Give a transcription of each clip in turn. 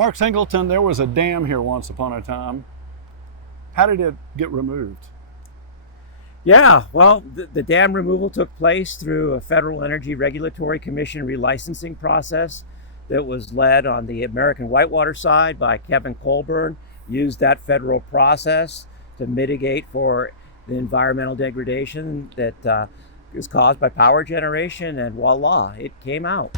Mark Singleton, there was a dam here once upon a time. How did it get removed? Yeah, well, the dam removal took place through a Federal Energy Regulatory Commission relicensing process that was led on the American Whitewater side by Kevin Colburn. Used that federal process to mitigate for the environmental degradation that is caused by power generation, and voila, it came out.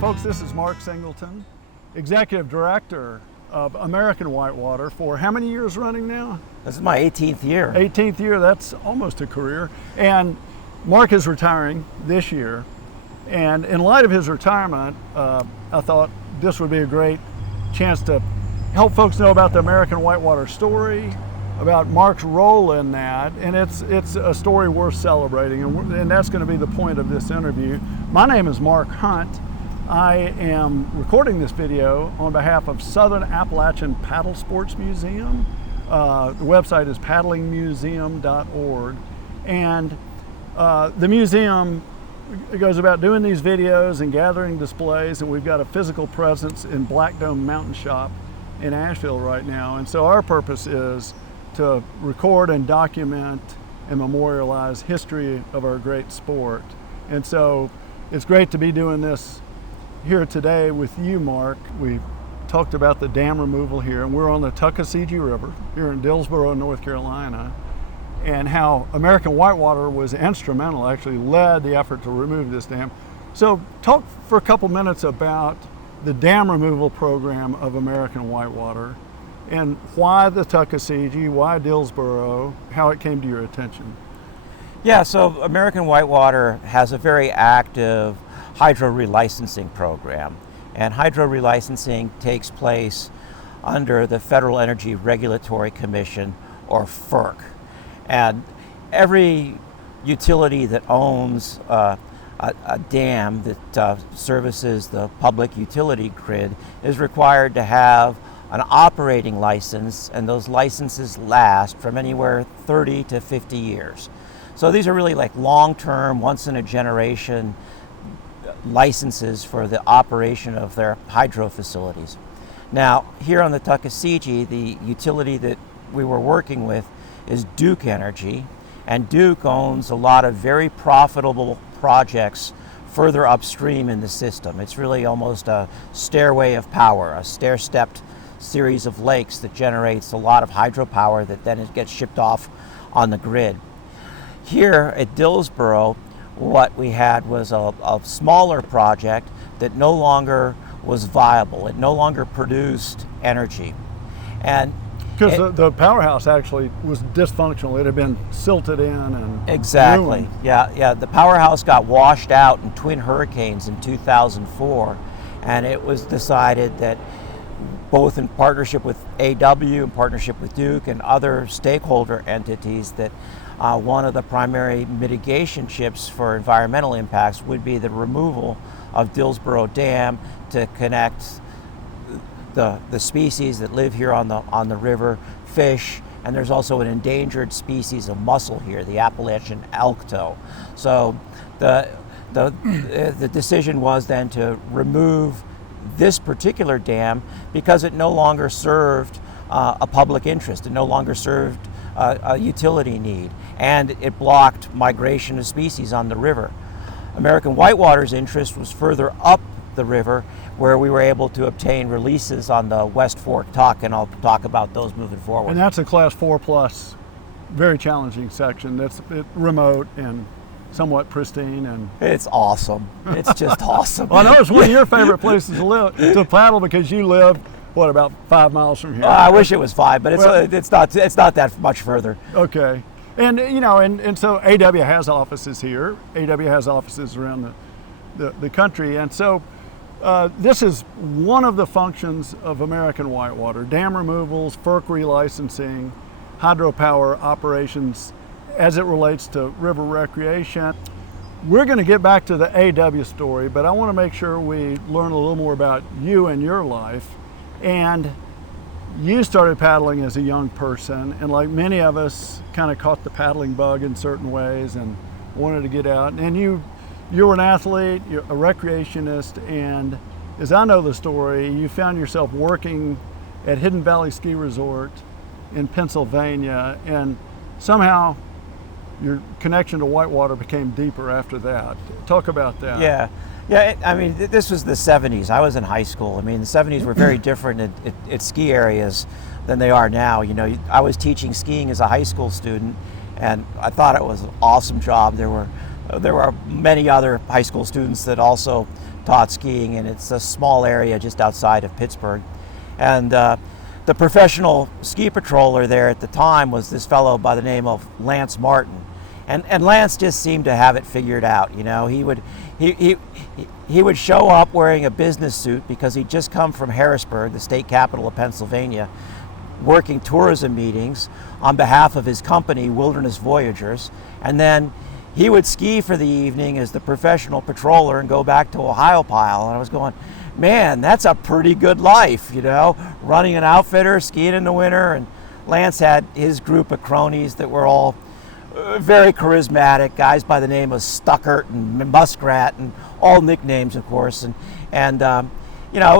Folks, this is Mark Singleton, Executive Director of American Whitewater for how many years running now? This is my 18th year. 18th year, that's almost a career. And Mark is retiring this year. And in light of his retirement, I thought this would be a great chance to help folks know about the American Whitewater story, about Mark's role in that, and it's a story worth celebrating, and that's going to be the point of this interview. My name is Mark Hunt. I am recording this video on behalf of Southern Appalachian Paddlesports Museum. The website is paddlingmuseum.org, and the museum goes about doing these videos and gathering displays, and we've got a physical presence in Black Dome Mountain Shop in Asheville right now. And so our purpose is to record and document and memorialize history of our great sport. And so it's great to be doing this here today with you, Mark. We talked about the dam removal here, and we're on the Tuckasegee River here in Dillsboro, North Carolina, and how American Whitewater was instrumental, actually led the effort to remove this dam. So talk for a couple minutes about the dam removal program of American Whitewater and why the Tuckasegee, why Dillsboro, how it came to your attention. Yeah, so American Whitewater has a very active hydro relicensing program, and hydro relicensing takes place under the Federal Energy Regulatory Commission, or FERC. And every utility that owns a dam that services the public utility grid is required to have an operating license, and those licenses last from anywhere 30 to 50 years. So these are really like long-term, once-in-a-generation licenses for the operation of their hydro facilities. Now, here on the Tuckasegee, the utility that we were working with is Duke Energy, and Duke owns a lot of very profitable projects further upstream in the system. It's really almost a stairway of power, a stair-stepped series of lakes that generates a lot of hydropower that then it gets shipped off on the grid. Here at Dillsboro, what we had was a smaller project that no longer was viable. It no longer produced energy. And because the powerhouse actually was dysfunctional. It had been silted in and exactly ruined. Yeah, the powerhouse got washed out in twin hurricanes in 2004, and it was decided that both in partnership with AW, in partnership with Duke and other stakeholder entities, that one of the primary mitigation chips for environmental impacts would be the removal of Dillsboro Dam to connect the species that live here on the river, fish, and there's also an endangered species of mussel here, the Appalachian elk-toe. So the decision was then to remove this particular dam because it no longer served a public interest. It no longer served a utility need, and it blocked migration of species on the river. American Whitewater's interest was further up the river, where we were able to obtain releases on the West Fork Tuck, and I'll talk about those moving forward. And that's a Class 4+, very challenging section. That's remote and somewhat pristine, and It's awesome. It's just awesome. well, I know it's one of your favorite places to paddle because you live, what, about 5 miles from here? I wish it was 5, but Well- it's not that much further. Okay. And you know, and so AW has offices here. AW has offices around the country, and so this is one of the functions of American Whitewater: dam removals, FERC relicensing, hydropower operations as it relates to river recreation. We're going to get back to the AW story, but I want to make sure we learn a little more about you and your life. And you started paddling as a young person, and like many of us, kind of caught the paddling bug in certain ways and wanted to get out. And you were an athlete, you're a recreationist, and as I know the story, you found yourself working at Hidden Valley Ski Resort in Pennsylvania, and somehow your connection to Whitewater became deeper after that. Talk about that. Yeah. I mean, this was the 70s. I was in high school. I mean, the 70s were very different at ski areas than they are now. You know, I was teaching skiing as a high school student, and I thought it was an awesome job. There were many other high school students that also taught skiing, and it's a small area just outside of Pittsburgh. And the professional ski patroller there at the time was this fellow by the name of Lance Martin. And Lance just seemed to have it figured out. You know, he would show up wearing a business suit because he'd just come from Harrisburg, the state capital of Pennsylvania, working tourism meetings on behalf of his company, Wilderness Voyagers. And then he would ski for the evening as the professional patroller and go back to Ohiopyle. And I was going, man, that's a pretty good life, you know, running an outfitter, skiing in the winter. And Lance had his group of cronies that were all very charismatic, guys by the name of Stuckert and Muskrat, and all nicknames, of course. And you know, it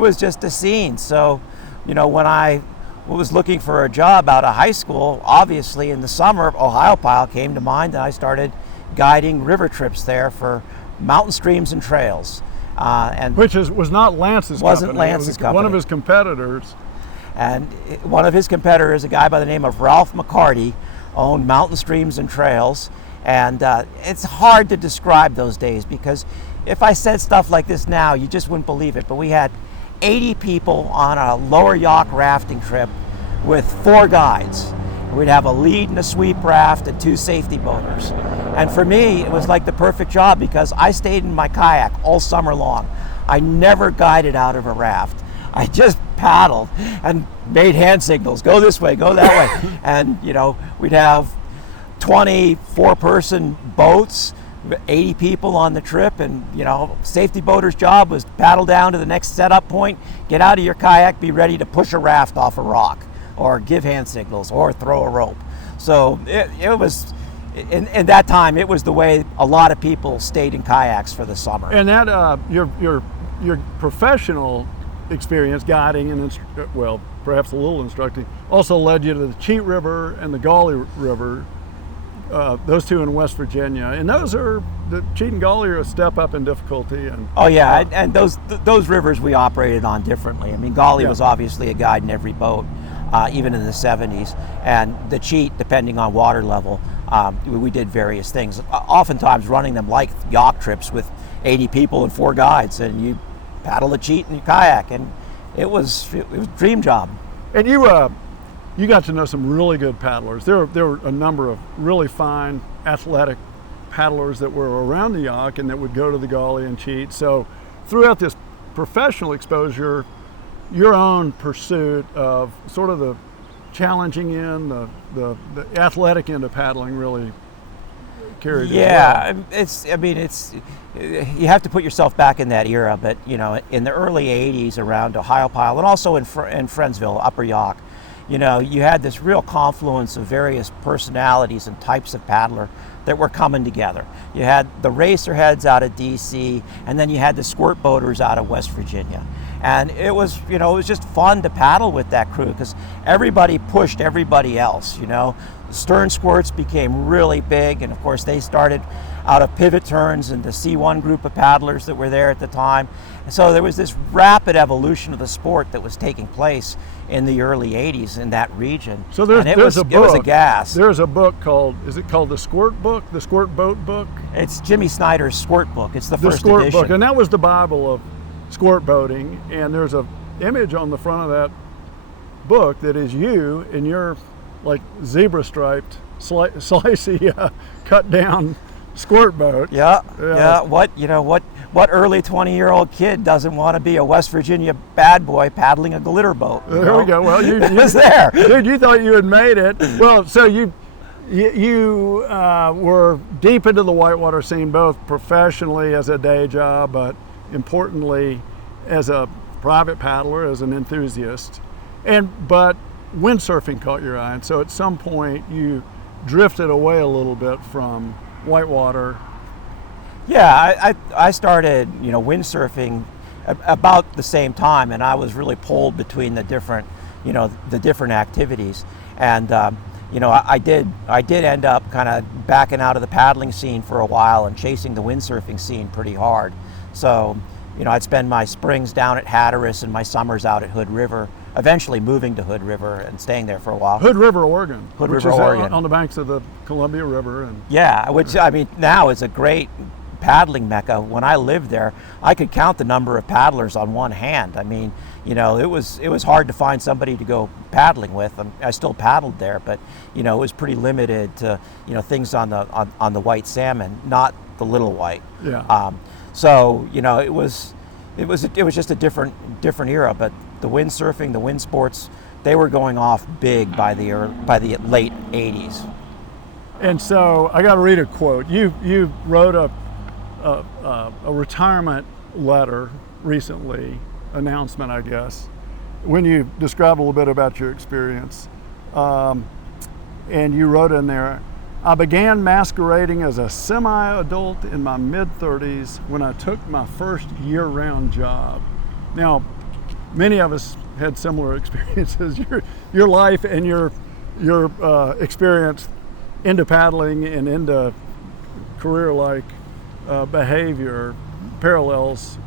was just a scene. So, you know, when I was looking for a job out of high school, obviously in the summer, Ohiopyle came to mind, and I started guiding river trips there for mountain streams and trails. Which was not Lance's wasn't company. Lance's company. One of his competitors. And one of his competitors, a guy by the name of Ralph McCarty, owned Mountain Streams and Trails. And it's hard to describe those days, because if I said stuff like this now, you just wouldn't believe it. But we had 80 people on a lower yacht rafting trip with 4 guides. We'd have a lead and a sweep raft and 2 safety boaters. And for me, it was like the perfect job, because I stayed in my kayak all summer long. I never guided out of a raft. I just paddled and made hand signals, go this way, go that way. And, you know, we'd have 24-person boats, 80 people on the trip, and, you know, safety boater's job was to paddle down to the next setup point, get out of your kayak, be ready to push a raft off a rock, or give hand signals, or throw a rope. So it was, in that time, it was the way a lot of people stayed in kayaks for the summer. And that your professional experience guiding and well, perhaps a little instructing, also led you to the Cheat River and the Gauley River, those 2 in West Virginia. And the Cheat and Gauley are a step up in difficulty. And oh yeah, and those rivers we operated on differently. I mean, Gauley was obviously a guide in every boat, even in the 70s, and the Cheat, depending on water level, we did various things. Oftentimes running them like yacht trips with 80 people and 4 guides, and you paddle the Cheat in your kayak, and it was a dream job. And you got to know some really good paddlers. There were a number of really fine athletic paddlers that were around the Yacht and that would go to the Gauley and Cheat. So throughout this professional exposure, your own pursuit of sort of the challenging end, the athletic end of paddling really carried it. Yeah, you have to put yourself back in that era, but you know, in the early 80s around Ohiopyle, and also in Friendsville, Upper Yacht, you know, you had this real confluence of various personalities and types of paddler that were coming together. You had the racer heads out of DC, and then you had the squirt boaters out of West Virginia. And it was, it was just fun to paddle with that crew because everybody pushed everybody else, Stern squirts became really big, and of course they started out of pivot turns and the C1 group of paddlers that were there at the time. And so there was this rapid evolution of the sport that was taking place in the early 80s in that region. So there's a book. It was a gas. There's a book called, is it called the Squirt Book, the Squirt Boat Book? It's Jimmy Snyder's Squirt Book. It's the first Squirt edition. Book, and that was the Bible of squirt boating. And there's a image on the front of that book that is you in your like zebra striped, slicey, cut down squirt boat. Yeah. What early 20-year-old kid doesn't want to be a West Virginia bad boy paddling a glitter boat? There we go. Well, you was there, dude. You thought you had made it. Well, so you were deep into the whitewater scene, both professionally as a day job, but importantly as a private paddler, as an enthusiast, but windsurfing caught your eye, and so at some point you drifted away a little bit from whitewater. Yeah, I started, windsurfing about the same time, and I was really pulled between the different activities. And I did end up kind of backing out of the paddling scene for a while and chasing the windsurfing scene pretty hard. So, I'd spend my springs down at Hatteras and my summers out at Hood River, eventually moving to Hood River and staying there for a while. Hood River, Oregon. Which is on the banks of the Columbia River. And yeah, which now is a great paddling mecca. When I lived there, I could count the number of paddlers on one hand. It was hard to find somebody to go paddling with. I still paddled there, but it was pretty limited to things on the white salmon, not the little white. Yeah. So it was just a different era. But the windsurfing, the wind sports, they were going off big by the late 80s. And so I got to read a quote. You wrote a retirement letter recently, announcement, I guess, when you described a little bit about your experience. And you wrote in there, I began masquerading as a semi-adult in my mid-30s when I took my first year-round job. Now, many of us had similar experiences. Your life and your experience into paddling and into career-like behavior parallels,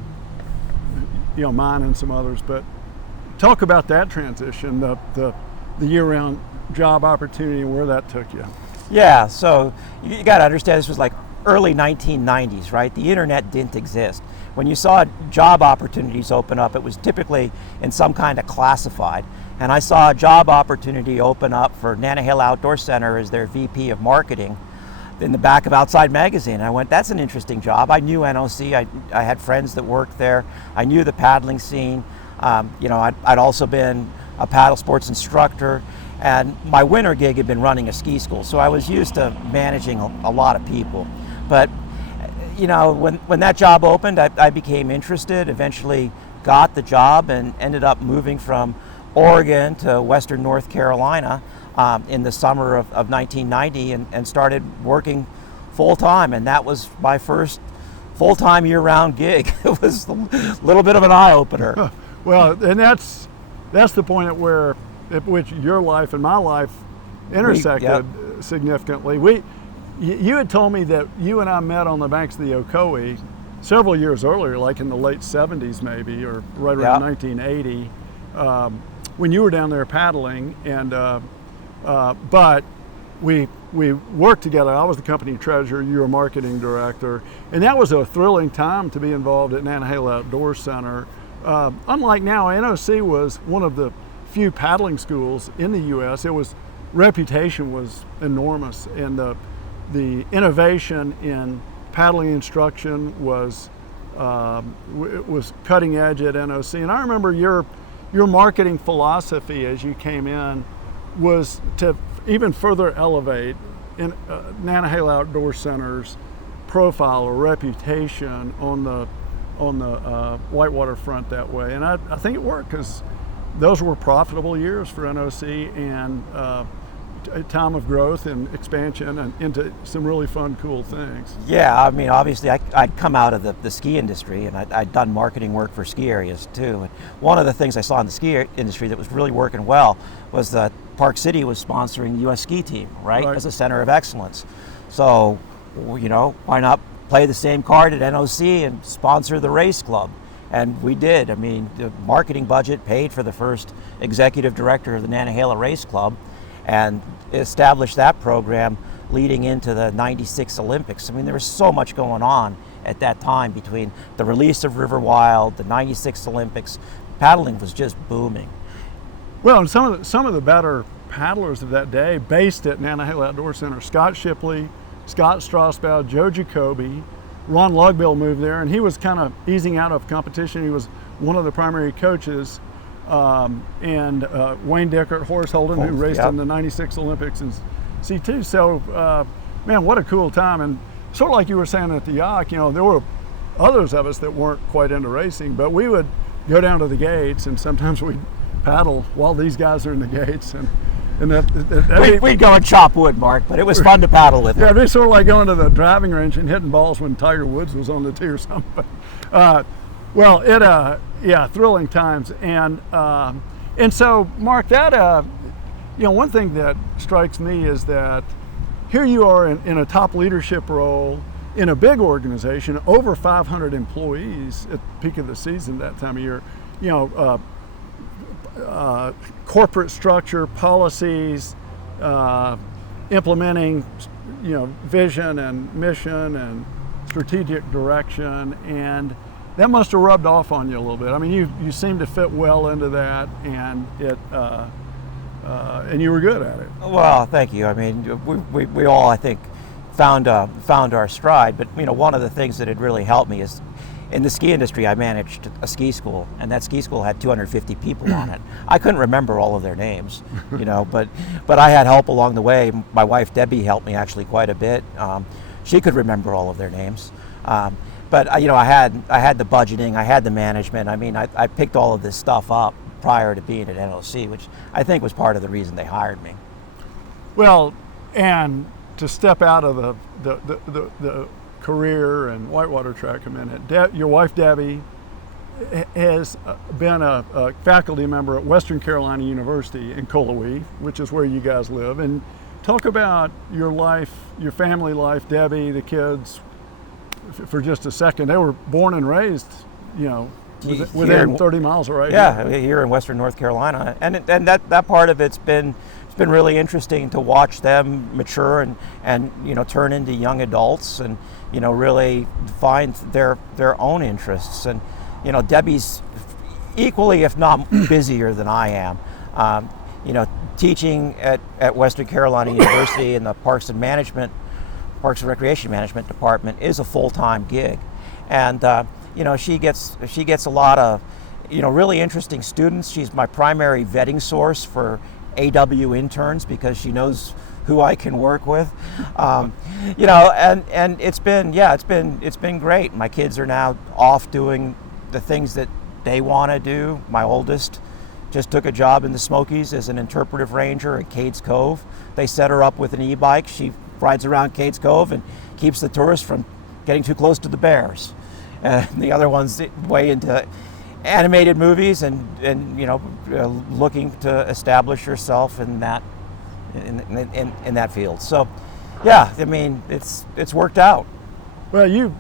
mine and some others. But talk about that transition, the year-round job opportunity and where that took you. Yeah, so you got to understand this was like early 1990s, right? The internet didn't exist. When you saw job opportunities open up, it was typically in some kind of classified. And I saw a job opportunity open up for Nanahill Outdoor Center as their VP of marketing in the back of Outside Magazine. I went, that's an interesting job. I knew NOC, I had friends that worked there. I knew the paddling scene. I'd also been a paddle sports instructor, and my winter gig had been running a ski school, so I was used to managing a lot of people. But when that job opened, I became interested, eventually got the job, and ended up moving from Oregon to Western North Carolina in the summer of 1990 and started working full-time, and that was my first full-time year-round gig. It was a little bit of an eye-opener. Well, and that's the point at which your life and my life intersected significantly. You had told me that you and I met on the banks of the Ocoee several years earlier, like in the late 70s maybe, or right around 1980, when you were down there paddling. And but we worked together. I was the company treasurer, you were marketing director, and that was a thrilling time to be involved at Nanahill Outdoor Center. Unlike now, NOC was one of the few paddling schools in the U.S. Reputation was enormous, and the innovation in paddling instruction was cutting edge at NOC. And I remember your marketing philosophy as you came in was to even further elevate in Nanahill Outdoor Center's profile or reputation on the Whitewater front that way. And I think it worked, because those were profitable years for NOC, and a time of growth and expansion and into some really fun, cool things. Yeah, I mean, obviously, I'd come out of the ski industry, and I'd done marketing work for ski areas too. And one of the things I saw in the ski industry that was really working well was that Park City was sponsoring the U.S. ski team, right, as a center of excellence. So, why not play the same card at NOC and sponsor the race club? And we did. I mean, the marketing budget paid for the first executive director of the Nantahala Race Club, and established that program leading into the '96 Olympics. I mean, there was so much going on at that time between the release of River Wild, the '96 Olympics. Paddling was just booming. Well, and some of the better paddlers of that day, based at Nantahala Outdoor Center, Scott Shipley, Scott Strasbow, Joe Jacoby, Ron Lugbill moved there, and he was kind of easing out of competition. He was one of the primary coaches, and Wayne Dickert, Horace Holden, who raced in the '96 Olympics in C2. So, man, what a cool time. And sort of like you were saying at the Yacht, there were others of us that weren't quite into racing, but we would go down to the gates, and sometimes we'd paddle while these guys are in the gates. And we'd go and chop wood, Mark, but it was fun to paddle with. Yeah, it'd be sort of like going to the driving range and hitting balls when Tiger Woods was on the tee or something. Thrilling times. And so, Mark, that one thing that strikes me is that here you are in a top leadership role in a big organization, over 500 employees at the peak of the season that time of year. Corporate structure, policies, implementing, vision and mission and strategic direction, and that must have rubbed off on you a little bit. I mean, you seem to fit well into that, and and you were good at it. Well, thank you. I mean, we all, I think, found our stride. But one of the things that had really helped me is, in the ski industry, I managed a ski school, and that ski school had 250 people on it. I couldn't remember all of their names, but I had help along the way. My wife Debbie helped me actually quite a bit. She could remember all of their names. But I had the budgeting, I had the management. I mean, I picked all of this stuff up prior to being at NOC, which I think was part of the reason they hired me. Well, and to step out of the career and whitewater track a minute, your wife Debbie has been a faculty member at Western Carolina University in Colowee, which is where you guys live. And talk about your life, your family life, Debbie, the kids, for just a second. They were born and raised, within 30 miles of right here. Here in Western North Carolina, and that part of it's been really interesting to watch them mature and turn into young adults, and really find their own interests. And Debbie's equally, if not busier than I am. Teaching at Western Carolina University in the Parks and Recreation Management department is a full-time gig, and she gets a lot of really interesting students. She's my primary vetting source for AW interns because she knows who I can work with, and it's been great. My kids are now off doing the things that they want to do. My oldest just took a job in the Smokies as an interpretive ranger at Cades Cove. They set her up with an e-bike. She rides around Cades Cove and keeps the tourists from getting too close to the bears. And the other one's way into animated movies and looking to establish herself in that field. So, yeah, I mean, it's worked out. Well, you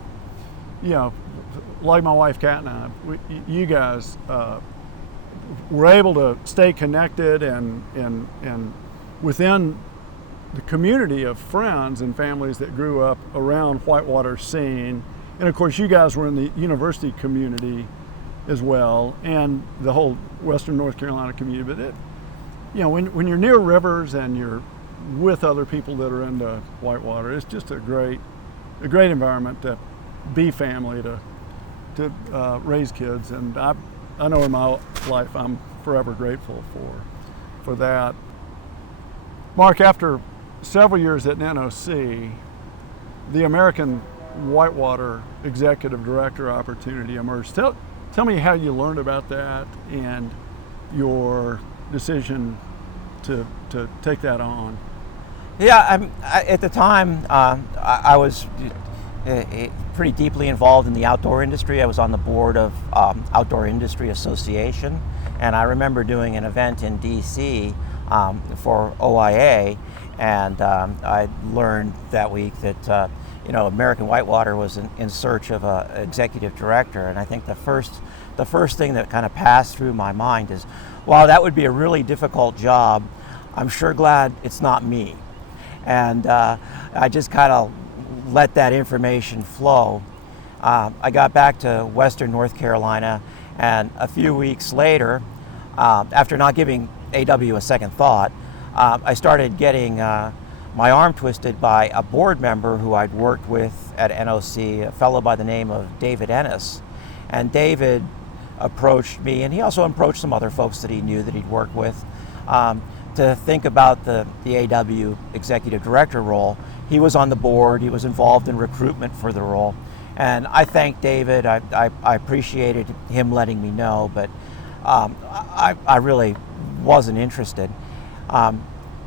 like my wife Kat and I, you guys were able to stay connected and within the community of friends and families that grew up around Whitewater scene. And of course, you guys were in the university community as well, and the whole Western North Carolina community. But when you're near rivers and you're with other people that are into whitewater, it's just a great environment to be family, to raise kids. And I know in my life I'm forever grateful for that. Mark, after several years at NOC, the American Whitewater Executive Director opportunity emerged. Tell me how you learned about that and your decision to take that on. Yeah, at the time, I was pretty deeply involved in the outdoor industry. I was on the board of Outdoor Industry Association, and I remember doing an event in D.C. For OIA, and I learned that week that American Whitewater was in search of an executive director, and I think the first thing that kind of passed through my mind is, wow, that would be a really difficult job. I'm sure glad it's not me. And I just kind of let that information flow. I got back to Western North Carolina, and a few weeks later, after not giving AW a second thought, I started getting my arm twisted by a board member who I'd worked with at NOC, a fellow by the name of David Ennis. And David approached me, and he also approached some other folks that he knew that he'd worked with, to think about the AW executive director role. He was on the board, he was involved in recruitment for the role. And I thanked David, I appreciated him letting me know, but I really wasn't interested.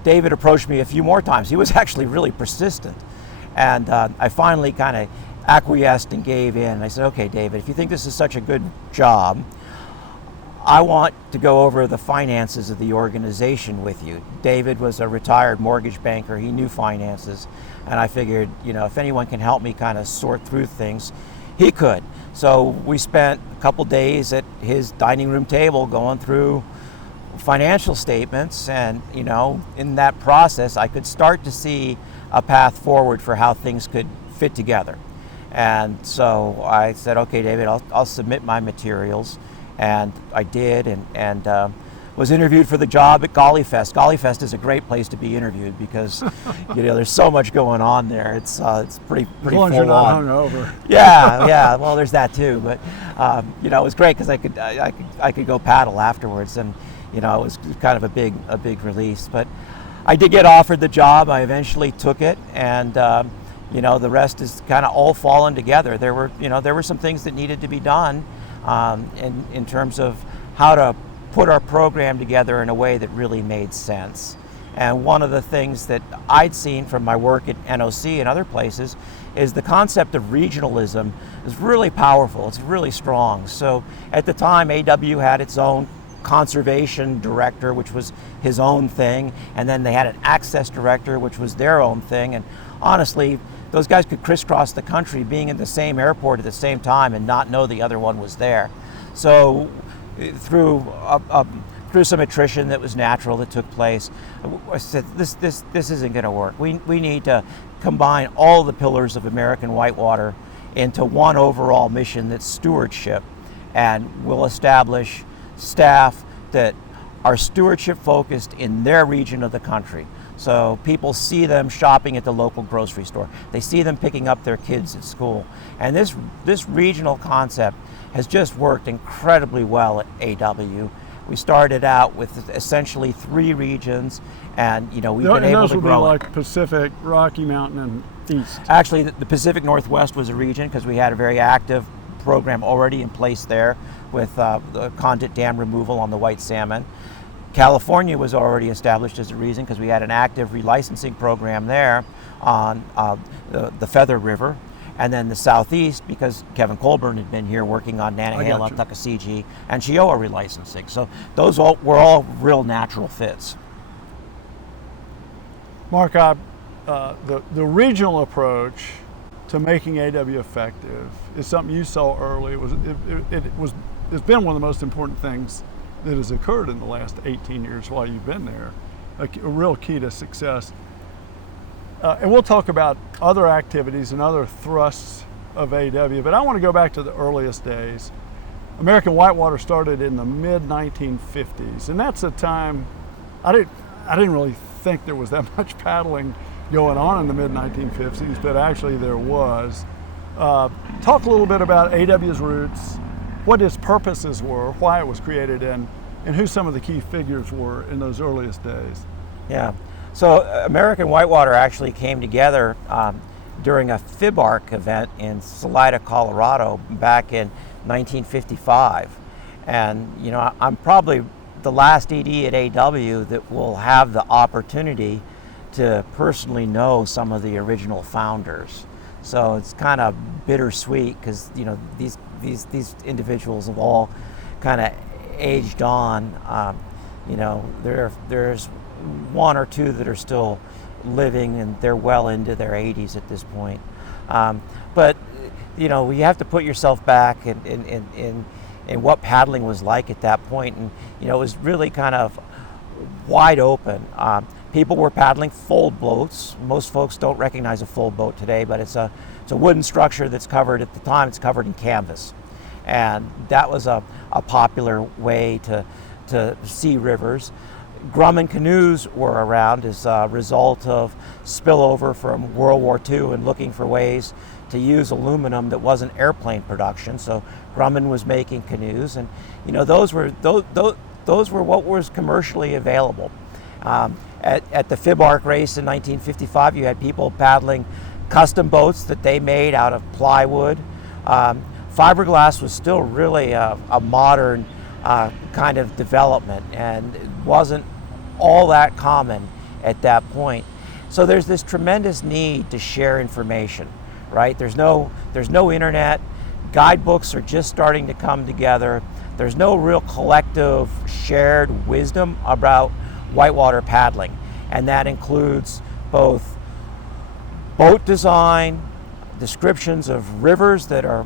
David approached me a few more times. He was actually really persistent. And I finally kind of acquiesced and gave in. I said, okay, David, if you think this is such a good job, I want to go over the finances of the organization with you. David was a retired mortgage banker. He knew finances. And I figured, if anyone can help me kind of sort through things, he could. So we spent a couple days at his dining room table going through financial statements, and in that process I could start to see a path forward for how things could fit together. And so I said, okay, David, I'll submit my materials. And I did, and was interviewed for the job at Gollyfest. Gollyfest is a great place to be interviewed because there's so much going on there. It's pretty as long as you're not hungover. Yeah. Well, there's that too. But it was great because I could go paddle afterwards, and it was kind of a big release. But I did get offered the job. I eventually took it, and the rest is kind of all fallen together. There were some things that needed to be done. In terms of how to put our program together in a way that really made sense. And one of the things that I'd seen from my work at NOC and other places is the concept of regionalism is really powerful. It's really strong. So at the time, AW had its own conservation director, which was his own thing, and then they had an access director, which was their own thing. And honestly, those guys could crisscross the country being in the same airport at the same time and not know the other one was there. So through some attrition that was natural that took place, I said, this isn't going to work. We need to combine all the pillars of American Whitewater into one overall mission that's stewardship, and we'll establish staff that are stewardship focused in their region of the country. So people see them shopping at the local grocery store. They see them picking up their kids at school. And this regional concept has just worked incredibly well at AW. We started out with essentially 3 regions, and we've been able to grow. Those would be like Pacific, Rocky Mountain, and East. Actually, the Pacific Northwest was a region because we had a very active program already in place there with the Condit Dam removal on the white salmon. California was already established as a region because we had an active relicensing program there on the Feather River. And then the Southeast, because Kevin Colburn had been here working on Nantahala, Tuckasegee, and Chioa relicensing. So those were all real natural fits. Mark, the regional approach to making AW effective is something you saw early. It's been one of the most important things that has occurred in the last 18 years while you've been there, a real key to success. And we'll talk about other activities and other thrusts of AW, but I want to go back to the earliest days. American Whitewater started in the mid-1950s, and that's a time I didn't really think there was that much paddling going on in the mid-1950s, but actually there was. Talk a little bit about AW's roots, what its purposes were, why it was created, and who some of the key figures were in those earliest days. Yeah, so American Whitewater actually came together during a FIBARC event in Salida, Colorado back in 1955. And I'm probably the last ED at AW that will have the opportunity to personally know some of the original founders. So it's kind of bittersweet because these individuals have all kind of aged on. There's one or two that are still living, and they're well into their 80s at this point. But you have to put yourself back in what paddling was like at that point, and it was really kind of wide open. People were paddling fold boats. Most folks don't recognize a fold boat today, but it's a wooden structure that's covered, at the time it's covered in canvas, and that was a popular way to see rivers. Grumman canoes were around as a result of spillover from World War II and looking for ways to use aluminum that wasn't airplane production. So Grumman was making canoes, and those were what was commercially available. At the Fib Arc race in 1955, you had people paddling custom boats that they made out of plywood. Fiberglass was still really a modern kind of development, and it wasn't all that common at that point. So there's this tremendous need to share information, right? There's no internet. Guidebooks are just starting to come together. There's no real collective shared wisdom about whitewater paddling, and that includes both boat design, descriptions of rivers that are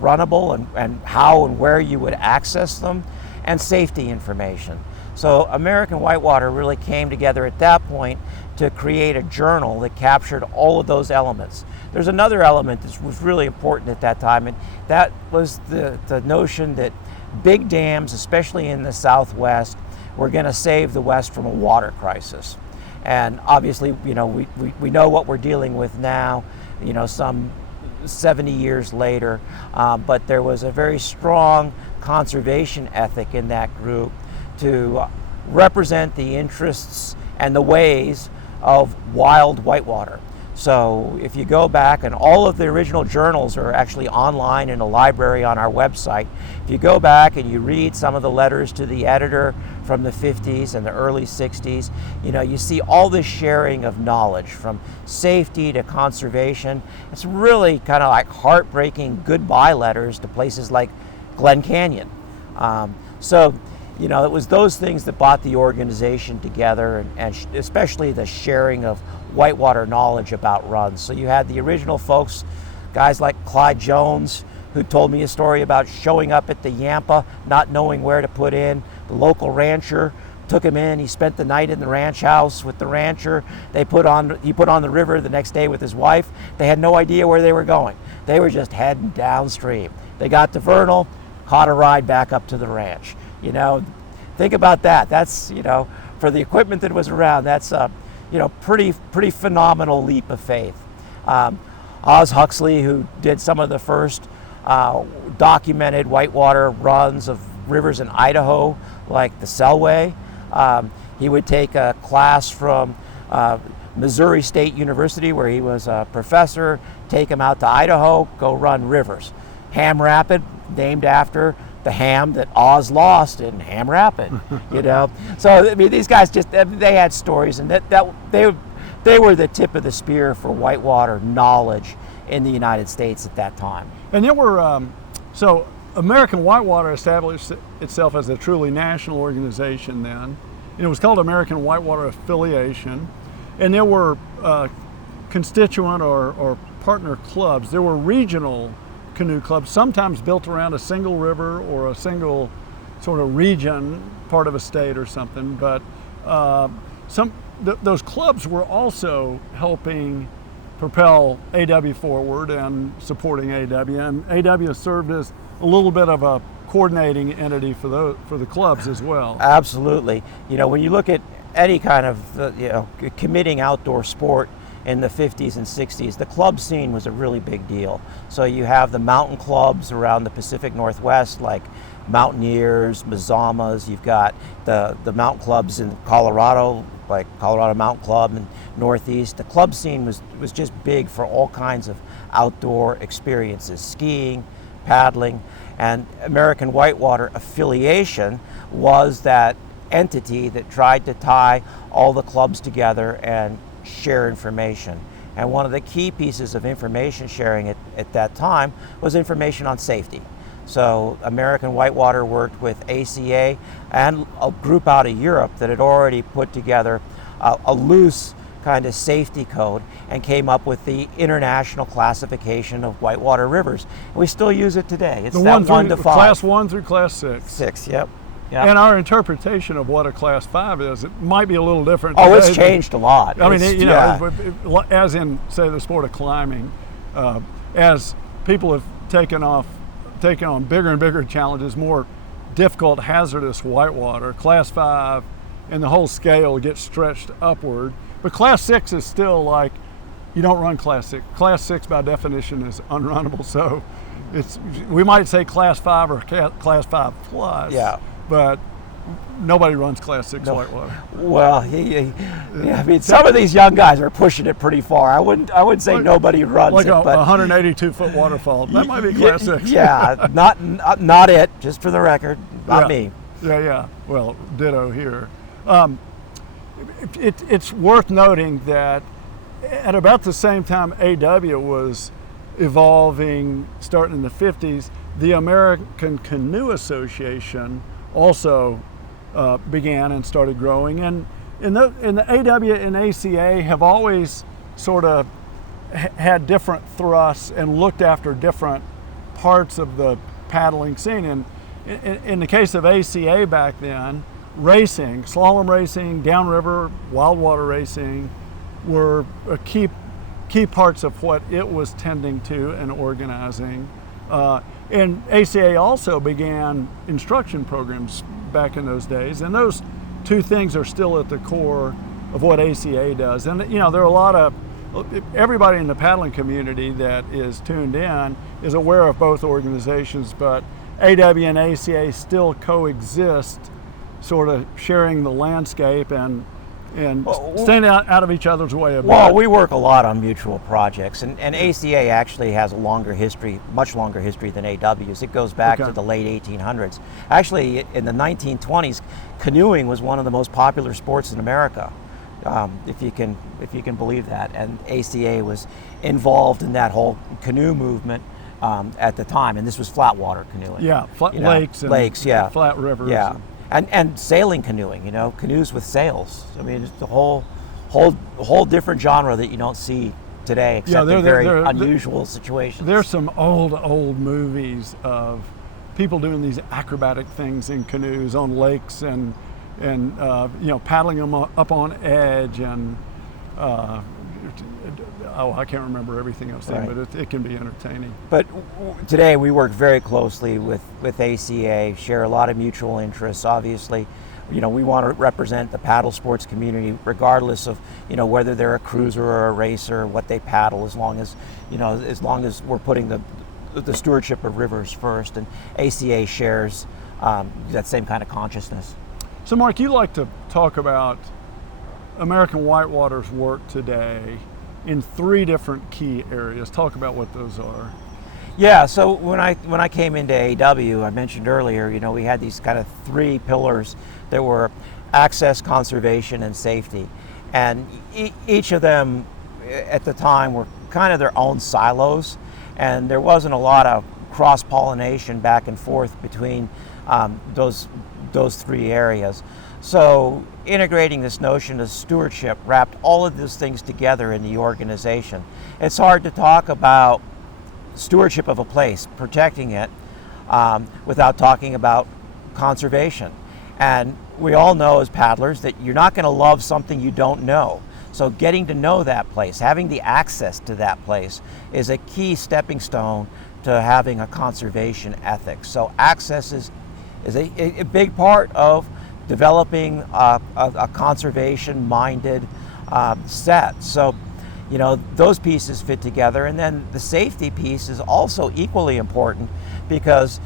runnable and how and where you would access them, and safety information. So American Whitewater really came together at that point to create a journal that captured all of those elements. There's another element that was really important at that time, and that was the notion that big dams, especially in the Southwest, were going to save the West from a water crisis. And obviously, we know what we're dealing with now, some 70 years later, but there was a very strong conservation ethic in that group to represent the interests and the ways of wild whitewater. So if you go back, and all of the original journals are actually online in a library on our website, if you go back and you read some of the letters to the editor from the 50s and the early 60s, you see all this sharing of knowledge from safety to conservation. It's really kind of like heartbreaking goodbye letters to places like Glen Canyon. It was those things that brought the organization together, and especially the sharing of whitewater knowledge about runs. So you had the original folks, guys like Clyde Jones, who told me a story about showing up at the Yampa, not knowing where to put in. The local rancher took him in. He spent the night in the ranch house with the rancher. He put on the river the next day with his wife. They had no idea where they were going. They were just heading downstream. They got to Vernal, caught a ride back up to the ranch. Think about that. That's, for the equipment that was around, that's a, pretty phenomenal leap of faith. Oz Huxley, who did some of the first documented whitewater runs of rivers in Idaho, like the Selway, he would take a class from Missouri State University, where he was a professor, take him out to Idaho, go run rivers. Ham Rapid, named after the ham that Oz lost in Ham Rapid, So these guys they had stories, and they were the tip of the spear for whitewater knowledge in the United States at that time. And there were so American Whitewater established itself as a truly national organization then. It was called American Whitewater Affiliation, and there were constituent or partner clubs. There were regional canoe clubs, sometimes built around a single river or a single sort of region, part of a state or something. But those clubs were also helping propel AW forward and supporting AW. And AW served as a little bit of a coordinating entity for the clubs as well. Absolutely. When you look at any kind of committing outdoor sport in the 50s and 60s, the club scene was a really big deal. So you have the mountain clubs around the Pacific Northwest, like Mountaineers, Mazamas. You've got the mountain clubs in Colorado, like Colorado Mountain Club and Northeast. The club scene was just big for all kinds of outdoor experiences, skiing, paddling, and American Whitewater Affiliation was that entity that tried to tie all the clubs together and share information. And one of the key pieces of information sharing at that time was information on safety. So American Whitewater worked with ACA and a group out of Europe that had already put together a loose kind of safety code and came up with the international classification of whitewater rivers. We still use it today. It's that 1 to 5. Class 1 through Class 6. 6, yep. And our interpretation of what a Class 5 is, it might be a little different. Oh, it's changed a lot. I mean, as in, say, the sport of climbing, as people have taken on bigger and bigger challenges, more difficult, hazardous whitewater, Class 5 and the whole scale gets stretched upward. But Class 6 is still like, you don't run Class 6. Class 6 by definition is unrunnable, so we might say Class 5 or Class 5 plus. Yeah. But nobody runs Class 6 whitewater. Well, I mean, some of these young guys are pushing it pretty far. I wouldn't say nobody runs like it. Like a 182-foot waterfall. That might be Class 6. Yeah, not it, just for the record, not me. Yeah. Well, ditto here. It's worth noting that at about the same time AW was evolving, starting in the 50s, the American Canoe Association also began and started growing, and the AW and ACA have always sort of had different thrusts and looked after different parts of the paddling scene. And in the case of ACA back then, racing, slalom racing, downriver, wild water racing were key parts of what it was tending to and organizing. And ACA also began instruction programs back in those days, and those two things are still at the core of what ACA does. And there are a lot of, everybody in the paddling community that is tuned in is aware of both organizations, but AW and ACA still coexist, sort of sharing the landscape and staying out of each other's way a bit. Well, we work a lot on mutual projects, and ACA actually has a longer history, much longer history than AW's. It goes back to the late 1800s. Actually, in the 1920s, canoeing was one of the most popular sports in America, if you can believe that. And ACA was involved in that whole canoe movement at the time, and this was flat water canoeing. Yeah, lakes, flat rivers. Yeah. And sailing canoeing, canoes with sails. I mean, it's a whole different genre that you don't see today, except in very unusual situations. There's some old movies of people doing these acrobatic things in canoes on lakes and paddling them up on edge, and I can't remember everything I've seen, but it can be entertaining. But today we work very closely with ACA, share a lot of mutual interests. Obviously, we want to represent the paddle sports community, regardless of whether they're a cruiser or a racer, what they paddle, as long as we're putting the stewardship of rivers first, and ACA shares that same kind of consciousness. So, Mark, you like to talk about American Whitewater's work today in 3 different key areas. Talk about what those are. Yeah, so when I came into AW, I mentioned earlier, we had these kind of 3 pillars that were access, conservation, and safety. And each of them at the time were kind of their own silos, and there wasn't a lot of cross-pollination back and forth between those 3 areas. So integrating this notion of stewardship wrapped all of these things together in the organization. It's hard to talk about stewardship of a place, protecting it, without talking about conservation. And we all know as paddlers that you're not going to love something you don't know. So getting to know that place, having the access to that place, is a key stepping stone to having a conservation ethic. So access is a big part of developing a conservation-minded set. So, those pieces fit together. And then the safety piece is also equally important, because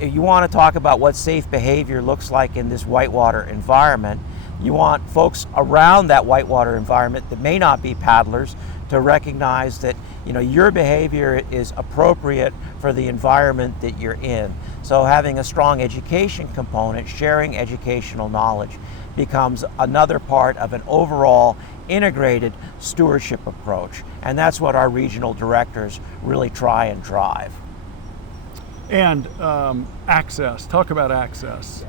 you want to talk about what safe behavior looks like in this whitewater environment. You want folks around that whitewater environment that may not be paddlers to recognize that your behavior is appropriate for the environment that you're in. So having a strong education component, sharing educational knowledge, becomes another part of an overall integrated stewardship approach. And that's what our regional directors really try and drive. And access, talk about access.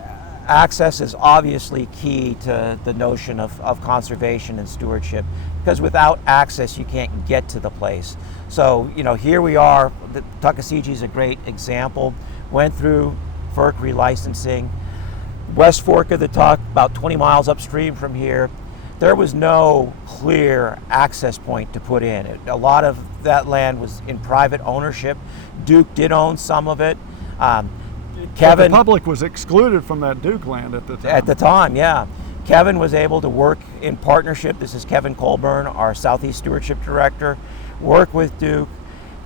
Access is obviously key to the notion of conservation and stewardship, because without access you can't get to the place. So here we are, the Tuckasegee is a great example, went through FERC relicensing. West Fork of the Tuck, about 20 miles upstream from here, there was no clear access point to put in. A lot of that land was in private ownership. Duke did own some of it. But the public was excluded from that Duke land at the time. At the time, yeah. Kevin was able to work in partnership. This is Kevin Colburn, our Southeast Stewardship Director, work with Duke.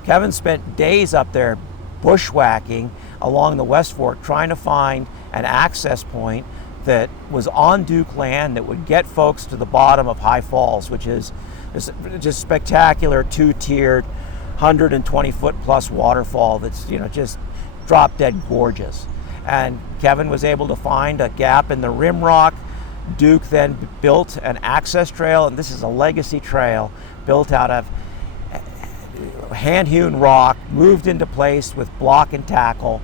Kevin spent days up there bushwhacking along the West Fork, trying to find an access point that was on Duke land that would get folks to the bottom of High Falls, which is just spectacular, two-tiered, 120-foot plus waterfall that's just drop dead gorgeous. And Kevin was able to find a gap in the rim rock. Duke then built an access trail, and this is a legacy trail built out of hand-hewn rock, moved into place with block and tackle.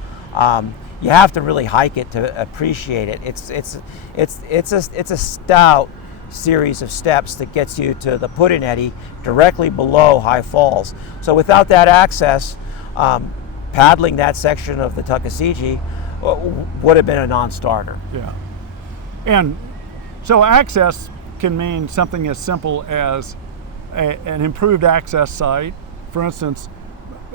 You have to really hike it to appreciate it. It's a stout series of steps that gets you to the Puddin' Eddy directly below High Falls. So without that access, paddling that section of the Tuckasegee would have been a non-starter. Yeah. And so access can mean something as simple as an improved access site. For instance,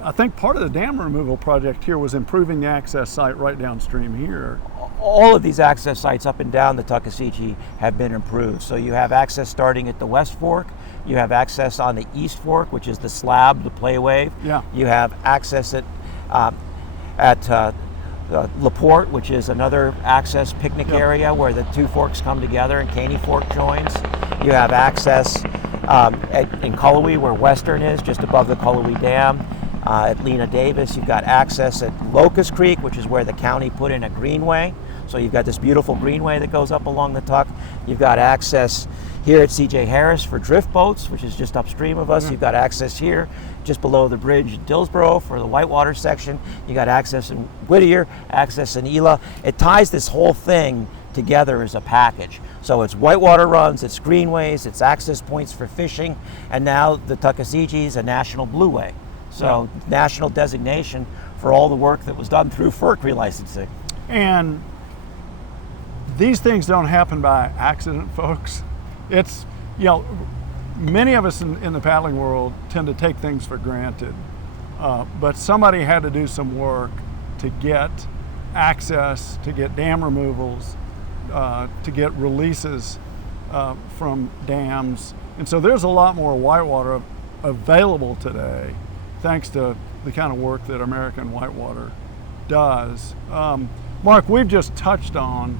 I think part of the dam removal project here was improving the access site right downstream here. All of these access sites up and down the Tuckasegee have been improved. So you have access starting at the West Fork, you have access on the East Fork, which is the slab, the play wave. Yeah. You have access at LaPorte, which is another access picnic area where the two forks come together and Caney Fork joins. You have access in Cullowhee, where Western is, just above the Cullowhee Dam. At Lena Davis, you've got access at Locust Creek, which is where the county put in a greenway. So you've got this beautiful greenway that goes up along the Tuck. You've got access here at C.J. Harris for drift boats, which is just upstream of us. You've got access here just below the bridge in Dillsboro for the Whitewater section. You got access in Whittier, access in Ela. It ties this whole thing together as a package. So it's whitewater runs, it's greenways, it's access points for fishing, and now the Tuckasegee is a national blueway. So national designation for all the work that was done through FERC relicensing. And these things don't happen by accident, folks. It's, many of us in the paddling world tend to take things for granted, but somebody had to do some work to get access, to get dam removals, to get releases from dams. And so there's a lot more whitewater available today, thanks to the kind of work that American Whitewater does. Mark, we've just touched on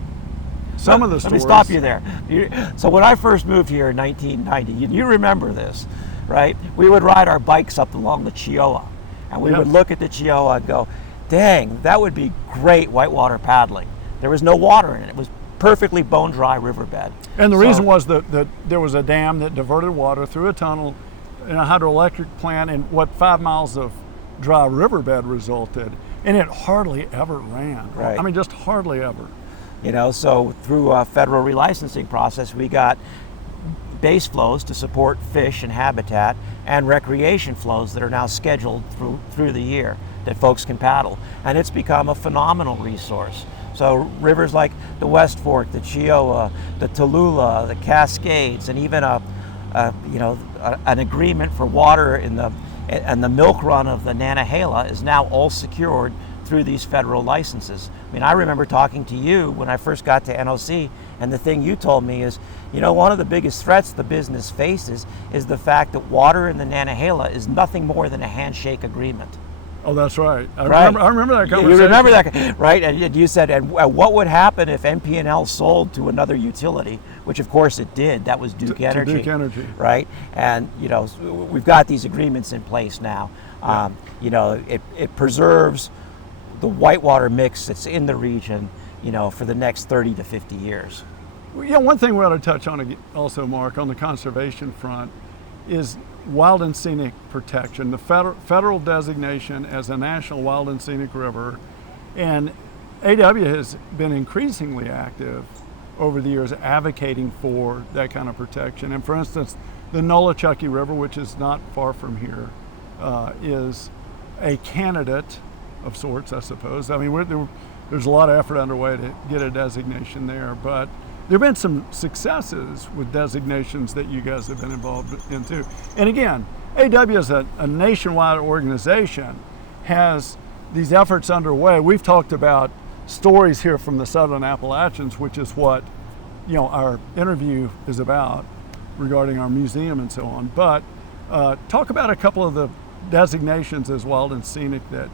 some of the stories. Let me stop you there. So when I first moved here in 1990, you remember this, right? We would ride our bikes up along the Chioa, and we would look at the Chioa and go, dang, that would be great whitewater paddling. There was no water in it. It was perfectly bone dry riverbed. And the reason was that there was a dam that diverted water through a tunnel in a hydroelectric plant, and 5 miles of dry riverbed resulted, and it hardly ever ran. Right. I mean, just hardly ever. So through a federal relicensing process, we got base flows to support fish and habitat, and recreation flows that are now scheduled through the year that folks can paddle. And it's become a phenomenal resource. So rivers like the West Fork, the Chioa, the Tallulah, the Cascades, and even an agreement for water in the milk run of the Nantahala is now all secured through these federal licenses. I mean, I remember talking to you when I first got to NOC, and the thing you told me is, one of the biggest threats the business faces is the fact that water in the Nantahala is nothing more than a handshake agreement. Oh, that's right. I Right. remember that conversation. You remember that, right? And you said, and what would happen if NP&L sold to another utility, which of course it did. That was Duke Energy. To Duke Energy. Right? And, we've got these agreements in place now. Yeah. It preserves the Whitewater mix that's in the region, for the next 30 to 50 years. Well, yeah, one thing we ought to touch on also, Mark, on the conservation front is wild and scenic protection, the federal designation as a national wild and scenic river. And AW has been increasingly active over the years advocating for that kind of protection. And for instance, the Nolichucky River, which is not far from here, is a candidate of sorts, I suppose. I mean, there's a lot of effort underway to get a designation there, but there have been some successes with designations that you guys have been involved in too. And again, AW is a nationwide organization, has these efforts underway. We've talked about stories here from the Southern Appalachians, which is what our interview is about regarding our museum and so on. But talk about a couple of the designations as wild and scenic that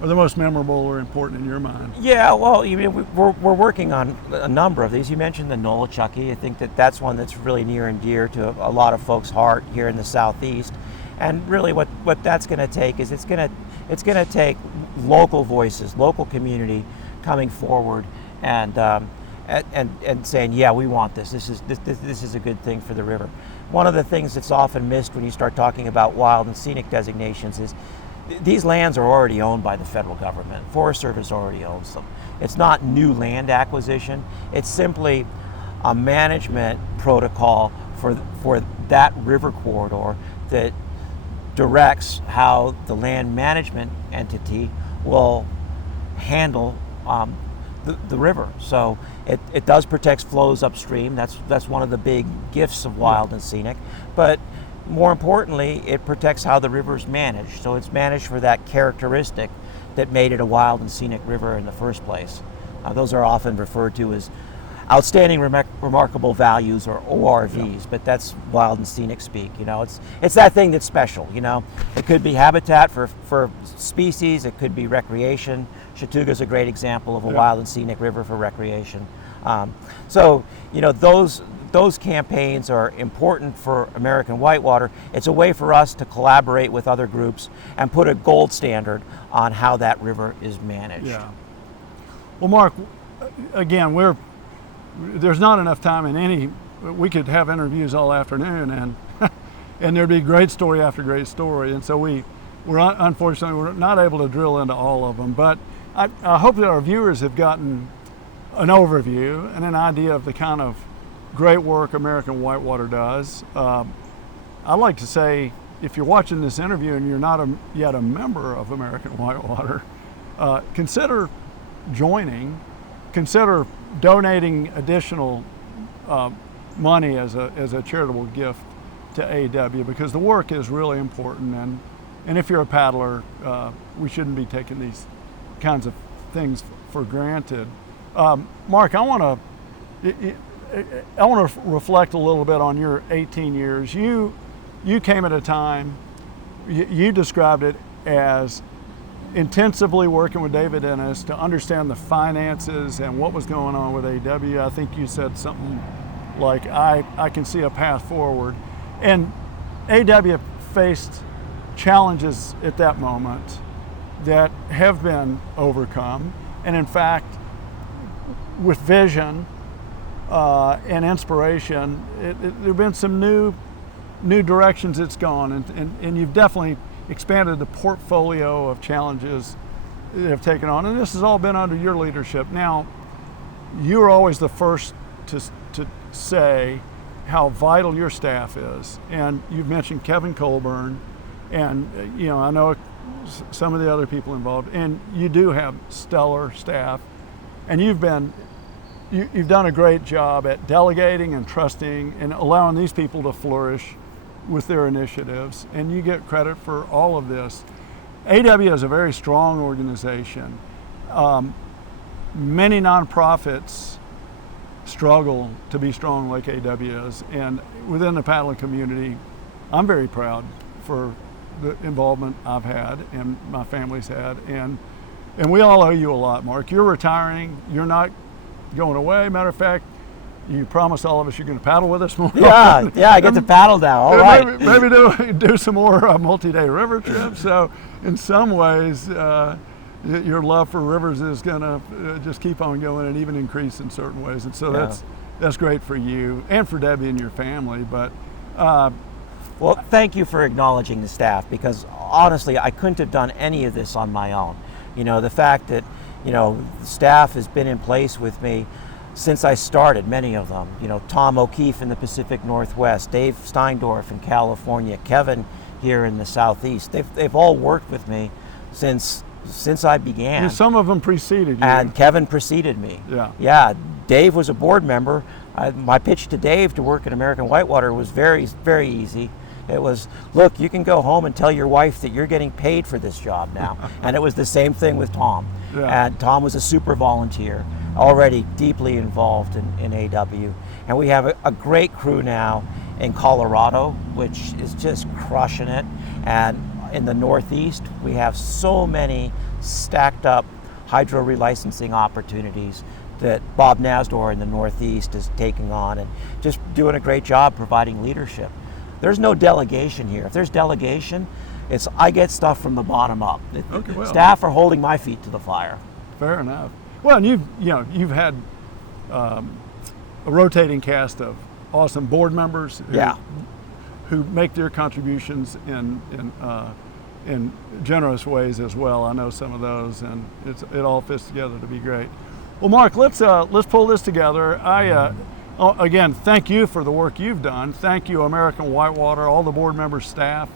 are the most memorable or important in your mind. Yeah, well, we're working on a number of these. You mentioned the Nolichucky. I think that's one that's really near and dear to a lot of folks' heart here in the Southeast. And really what that's going to take is it's going to take local voices, local community coming forward and saying, yeah, we want this. This is a good thing for the river. One of the things that's often missed when you start talking about wild and scenic designations is these lands are already owned by the federal government. Forest Service already owns them. It's not new land acquisition. It's simply a management protocol for that river corridor that directs how the land management entity will handle the river. So it does protect flows upstream. That's one of the big gifts of wild and scenic. But more importantly, it protects how the river is managed. So it's managed for that characteristic that made it a wild and scenic river in the first place. Those are often referred to as outstanding remarkable values, or ORVs, but that's wild and scenic speak. It's that thing that's special. It could be habitat for species. It could be recreation. Chattooga's a great example of a wild and scenic river for recreation. Those campaigns are important for American Whitewater. It's a way for us to collaborate with other groups and put a gold standard on how that river is managed. Yeah. Well, Mark, again, there's not enough time we could have interviews all afternoon and there'd be great story after great story. And so unfortunately, we're not able to drill into all of them, but I hope that our viewers have gotten an overview and an idea of the kind of great work American Whitewater does. I'd like to say, if you're watching this interview and you're not yet a member of American Whitewater, consider joining, consider donating additional money as a charitable gift to AW, because the work is really important, and if you're a paddler, we shouldn't be taking these kinds of things for granted. Mark, I want to reflect a little bit on your 18 years. You came at a time, you described it as intensively working with David Ennis to understand the finances and what was going on with AW. I think you said something like, I can see a path forward. And AW faced challenges at that moment that have been overcome. And in fact, with vision and inspiration, there have been some new directions it's gone, and you've definitely expanded the portfolio of challenges that have taken on, and this has all been under your leadership. Now, you're always the first to say how vital your staff is, and you've mentioned Kevin Colburn, and I know some of the other people involved, and you do have stellar staff, and you've done a great job at delegating and trusting and allowing these people to flourish with their initiatives, and you get credit for all of this. AW is a very strong organization. Many nonprofits struggle to be strong like AW is, and within the paddling community, I'm very proud for the involvement I've had and my family's had, and we all owe you a lot, Mark. You're retiring. You're not going away. Matter of fact, you promised all of us you're going to paddle with us more. Yeah, yeah, I get to paddle now. All right. Maybe do some more multi-day river trips. So in some ways, your love for rivers is going to just keep on going and even increase in certain ways. And so that's great for you and for Debbie and your family. But well, thank you for acknowledging the staff, because honestly, I couldn't have done any of this on my own. You know, the fact that, you know, staff has been in place with me since I started, many of them. You know, Tom O'Keefe in the Pacific Northwest, Dave Steindorf in California, Kevin here in the Southeast. They've all worked with me since I began. Yeah, some of them preceded you. And Kevin preceded me. Yeah. Yeah, Dave was a board member. My pitch to Dave to work at American Whitewater was very, very easy. It was, look, you can go home and tell your wife that you're getting paid for this job now. And it was the same thing with Tom. Yeah. And Tom was a super volunteer, already deeply involved in AW. And we have a great crew now in Colorado, which is just crushing it. And in the Northeast, we have so many stacked up hydro relicensing opportunities that Bob Nasdor in the Northeast is taking on and just doing a great job providing leadership. There's no delegation here. If there's delegation, it's I get stuff from the bottom up. Okay, well, staff are holding my feet to the fire. Fair enough. Well, and you've had a rotating cast of awesome board members who make their contributions in generous ways as well. I know some of those, and it all fits together to be great. Well, Mark, let's pull this together. Again, thank you for the work you've done. Thank you, American Whitewater, all the board members, staff.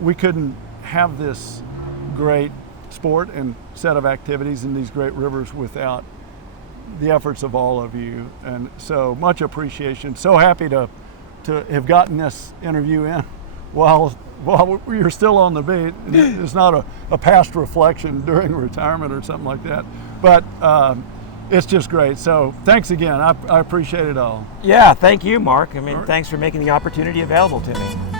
We couldn't have this great sport and set of activities in these great rivers without the efforts of all of you. And so much appreciation. So happy to have gotten this interview in while you're still on the beat. It's not a past reflection during retirement or something like that. But it's just great. So thanks again. I appreciate it all. Yeah, thank you, Mark. I mean, thanks for making the opportunity available to me.